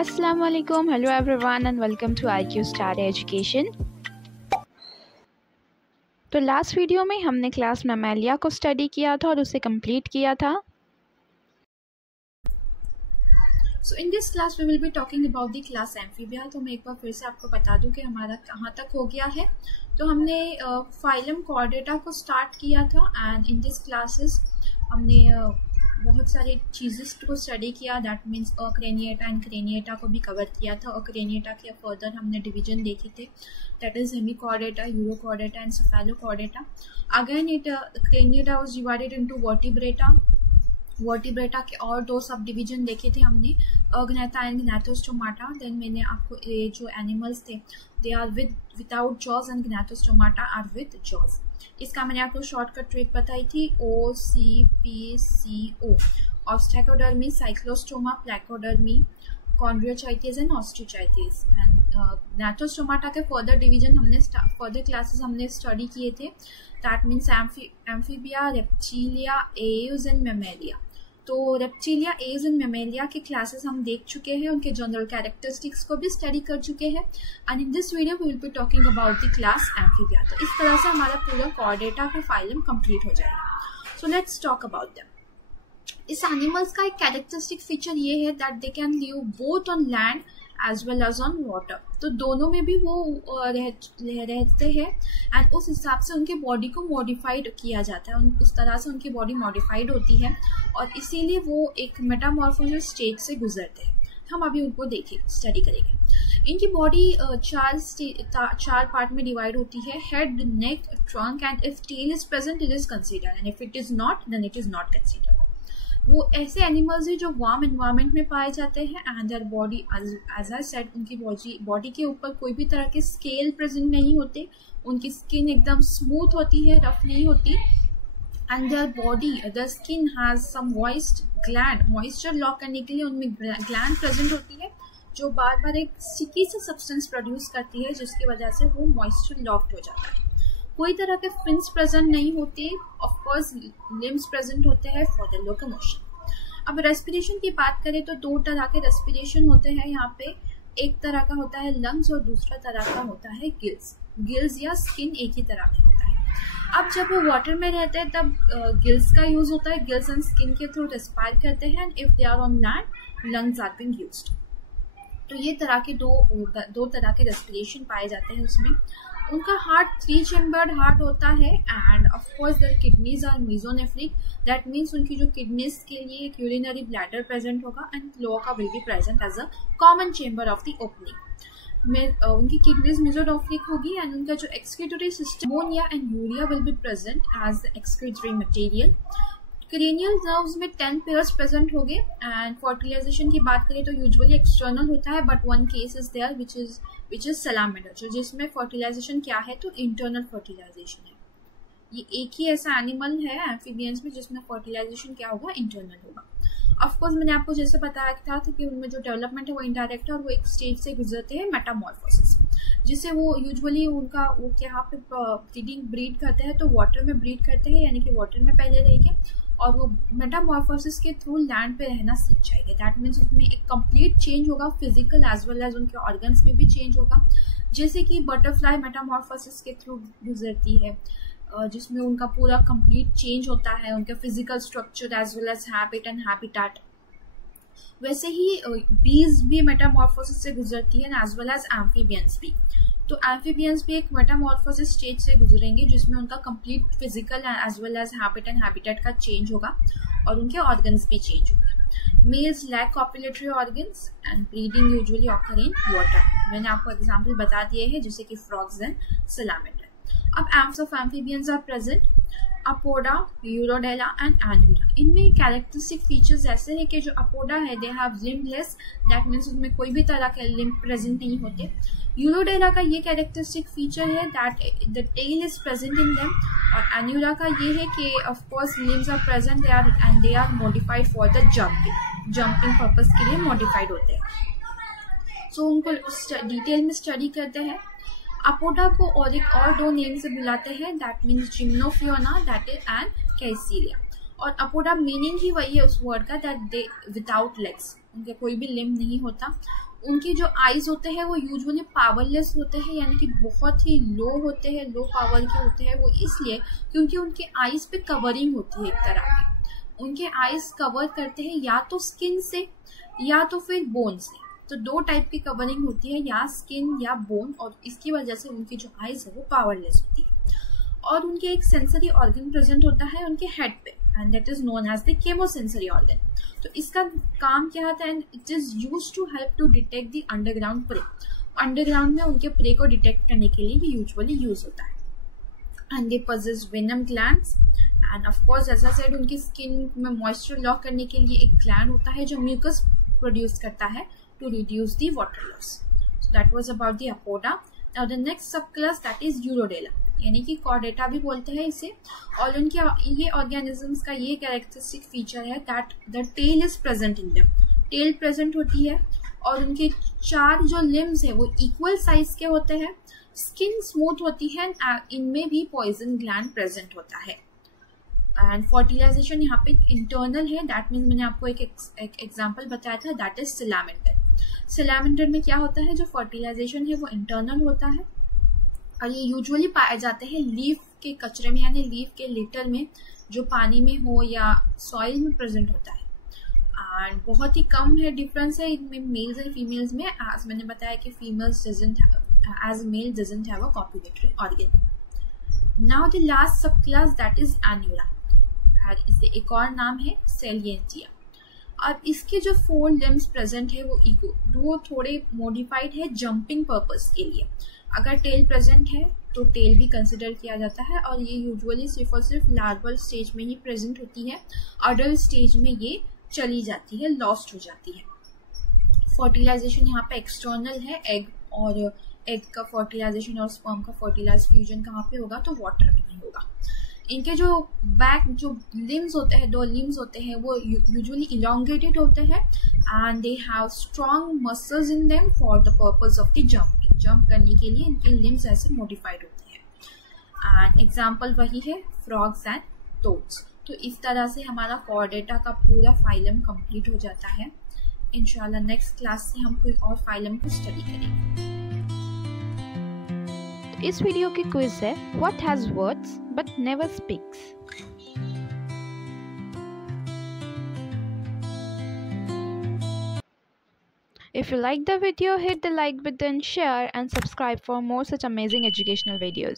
Assalamu alaikum, hello everyone and welcome to IQ Star Education। तो last video में हमने class Mammalia को study किया था और उसे कंप्लीट किया था। So in this class we will be talking about the class amphibia। तो मैं एक बार फिर से आपको बता दूं कि हमारा कहाँ तक हो गया है। तो हमने फाइलम कॉर्डेटा को स्टार्ट किया था एंड इन दिस क्लासेस हमने बहुत सारी चीज़ेस को स्टडी किया। That means craniata and craniata को भी कवर किया था और क्रेनिएटा के फर्दर हमने डिवीजन देखे थे, that is Hemichordata, urochordata and Cephalochordata. Again it craniata was divided into vertebrata के और दो सब डिवीजन देखे थे हमने, अग्नेथा एंड ग्नैथोस्टोमाटा। देन मैंने आपको ये जो एनिमल्स थे they are without jaws and gnathostomata are with jaws. इसका मैंने आपको शॉर्टकट ट्रिक बताई थी, OCPCO। Ostracodermi, cyclostoma, placodermi, chondrichthyes and osteichthyes. And gnathostomata के फर्दर डिवीजन हमने फर्दर क्लासेस हमने स्टडी किए थे, that means amphibia, reptilia, aves and mammalia. तो रेप्टिलिया, एव्स एंड मैमेलिया के क्लासेस हम देख चुके हैं, उनके जनरल कैरेक्टरिस्टिक्स को भी स्टडी कर चुके हैं and in this video we will be talking about the class amphibia. तो इस तरह से हमारा पूरा कॉर्डेटा का फाइलम कंप्लीट हो जाएगा। So let's talk about them. इस एनिमल्स का एक कैरेक्टरिस्टिक फीचर ये है that they can live both on land as well as on water. तो दोनों में भी वो रहते हैं एंड उस हिसाब से उनके बॉडी को मॉडिफाइड किया जाता है, उस तरह से उनकी बॉडी मॉडिफाइड होती है और इसीलिए वो एक मेटामॉर्फोसिस स्टेज से गुजरते हैं। हम अभी उनको देखेंगे, स्टडी करेंगे। इनकी बॉडी चार पार्ट में डिवाइड होती है, head, neck, trunk and if tail is present it is considered and if it is not then it is not considered. वो ऐसे एनिमल्स हैं जो वार्म एनवायरनमेंट में पाए जाते हैं and their body as I said उनकी बॉडी के ऊपर कोई भी तरह के स्केल प्रेजेंट नहीं होते, उनकी स्किन एकदम स्मूथ होती है, रफ नहीं होती and their skin has some moist gland, moisture lock करने के लिए उनमें ग्लैंड प्रेजेंट होती है जो बार बार एक स्टिकी सा सब्सटेंस प्रोड्यूस करती है जिसकी वजह से वो मॉइस्चर लॉक्ड हो जाता है। कोई तरह के फिन्स प्रेजेंट नहीं होते, ऑफ कोर्स लिम्स प्रेजेंट होते हैं फॉर द लोकोमोशन। अब रेस्पिरेशन की बात करें तो दो तरह के रेस्पिरेशन होते हैं यहाँ पे, एक तरह का होता है लंग्स और दूसरा तरह का होता है गिल्स या स्किन एक ही तरह में होता है। अब जब वो वाटर में रहते हैं तब गिल्स का यूज होता है, गिल्स एंड स्किन के थ्रू रेस्पायर करते हैं and if they are on land lungs are being used. तो ये तरह के दो तरह के रेस्पिरेशन पाए जाते हैं उसमें। उनका हार्ट 3 चैम्बर्ड हार्ट होता है and of course their kidneys are mesonephric, that means उनकी जो किडनीज के लिए एक यूरिनरी ब्लैडर प्रेजेंट होगा and cloaca will be present as a common chamber of the opening में। उनकी किडनीज मेसोनेफ्रिक होगी एंड उनका जो excretory system ammonia and urea will be present as excretory material. Cranial nerves में 10 pairs present होंगे and fertilization की बात करें तो यूजुअली एक्सटर्नल होता है but one case is there which is salamander, जो जिसमें फर्टिलाइजेशन क्या है तो इंटरनल फर्टिलाइजेशन है। ये एक ही ऐसा एनिमल है एम्फीबियंस में जिसमें फर्टिलाइजेशन क्या होगा, इंटरनल होगा। ऑफकोर्स मैंने आपको जैसे बताया था कि उनमें जो डेवलपमेंट है वो इनडायरेक्ट है और वो एक स्टेज से गुजरते हैं मेटामॉर्फोसिस, जिससे वो यूजुअली उनका वो यहाँ पे ब्रीड करते हैं तो वाटर में ब्रीड करते हैं, यानी कि वाटर में पहले रहेंगे और वो मेटामॉर्फोसिस के थ्रू लैंड पे रहना सीख जाएंगे। दैट मीन्स उसमें एक कंप्लीट चेंज होगा, फिजिकल एज वेल एज उनके ऑर्गन्स में भी चेंज होगा, जैसे कि बटरफ्लाई मेटामॉर्फोसिस के थ्रू गुजरती है जिसमें उनका पूरा कंप्लीट चेंज होता है, उनका physical structure as well as habit and habitat. वैसे ही बीज भी मेटामॉर्फोसिस से गुजरती है एज वेल एज एम्फीबियंस भी। तो एम्फीबियंस भी एक मेटामॉर्फोसिस स्टेज से गुजरेंगे जिसमें उनका complete physical as well as habit and habitat का चेंज होगा और उनके ऑर्गन्स भी चेंज होगा। Males lack copulatory organs and breeding usually occur in water. मैंने आपको एग्जांपल बता दिए हैं जैसे कि फ्रॉग्स एंड सैलामेंडर। अब aims of amphibians are present, apoda, urodela and anura. इनमें कैरेक्टरिस्टिक फीचर्स ऐसे हैं कि जो अपोडा है they have limbless, that means उनमें कोई भी तरह के लिम्ब प्रेजेंट नहीं होते। यूरोडेला का ये कैरेक्टरिस्टिक फीचर है that the tail is present in them और एन्यूरा का ये है कि of course limbs are present and they are modified for the jumping purpose के लिए मॉडिफाइड होते हैं। सो उनको डिटेल में स्टडी करते हैं। अपोडा को और एक और दो नेम से बुलाते हैं, that means gymnophiona that is and caecilia. और अपोडा मीनिंग ही वही है उस वर्ड का, दैट दे विदाउट लेग्स, उनके कोई भी लिम्ब नहीं होता। उनके जो आईज होते हैं वो यूजुअली पावरलेस होते हैं, यानी कि बहुत ही लो होते हैं, लो पावर के होते हैं। वो इसलिए क्योंकि उनके आईज पे कवरिंग होती है एक तरह की। उनके आईज कवर करते हैं या तो स्किन से या तो फिर बोन से। तो दो टाइप की कवरिंग होती है, या स्किन या बोन, और इसकी वजह से उनकी जो आईज है वो पावरलेस होती है। और उनके एक सेंसरी ऑर्गन प्रेजेंट होता है उनके हेड पे, and that is known as the chemosensory organ. तो इसका काम क्या होता है, and it is used to help to detect the underground prey. Underground में उनके प्रे को डिटेक्ट करने के लिए ये यूजुअली यूज होता है। And they possess venom glands, and of course as I said उनकी स्किन में मॉइस्चर लॉक करने के लिए एक ग्लैंड होता है जो म्यूकस प्रोड्यूस करता है to reduce the water loss. So that was about the apoda. Now the next sub class that is urodela, यानी कि कॉर्डेटा भी बोलते हैं इसे। और उनके ये ऑर्गेनिजम्स का ये कैरेक्टरिस्टिक फीचर है that the tail is present in them, tail present होती है, और उनके 4 जो लिम्स है वो इक्वल साइज के होते हैं। स्किन स्मूथ होती है, इनमें भी पॉइजन ग्लैंड प्रेजेंट होता है। एंड फर्टिलाइजेशन यहाँ पे इंटरनल है, दैट मीन्स मैंने आपको एक एग्जाम्पल बताया था, दैट इज सिलामेंडर। सिलामेंडर में क्या होता है, जो फर्टिलाइजेशन है वो इंटरनल होता है, और ये यूजुअली पाए जाते हैं लीफ के कचरे में, यानी लीफ के लिटर में, जो पानी में हो या सॉइल में प्रेजेंट होता है। एंड बहुत ही कम है डिफरेंस है इनमें मेल्स एंड फीमेल्स में, एज मैंने बताया कि females as male doesn't have a copulatory organ. Now the last सब क्लास दैट इज एन्यूला, और इसे एक और नाम है सेलिएंटिया। अब इसके जो 4 लिम्स प्रेजेंट है वो थोड़े मॉडिफाइड है जंपिंग पर्पस के लिए। अगर टेल प्रेजेंट है तो टेल भी कंसिडर किया जाता है, और ये यूजुअली सिर्फ और सिर्फ लार्वल स्टेज में ही प्रेजेंट होती है। अडल्ट स्टेज में ये चली जाती है, लॉस्ट हो जाती है। फर्टिलाइजेशन यहाँ पे एक्सटर्नल है, एग और एग का फर्टिलाइजेशन और स्पर्म का फर्टिलाइज फ्यूजन कहाँ पे होगा, तो वाटर में ही होगा। इनके जो जो लिम्स होते हैं, 2 लिम्स होते हैं, वो यूजुअली इलोंगेटेड होते हैं, and they have strong muscles in them for the purpose of the jump करने के लिए इनके लिम्स ऐसे मॉडिफाइड होते हैं। एंड एग्जाम्पल वही है फ्रॉग्स एंड टोड्स। तो इस तरह से हमारा कॉर्डेटा का पूरा फाइलम कंप्लीट हो जाता है। इंशाल्लाह नेक्स्ट क्लास से हम कोई और फाइलम को स्टडी करेंगे। इस वीडियो की क्विज है, what has words but never speaks. If you like the video, hit the like button, share and subscribe for more such amazing educational videos.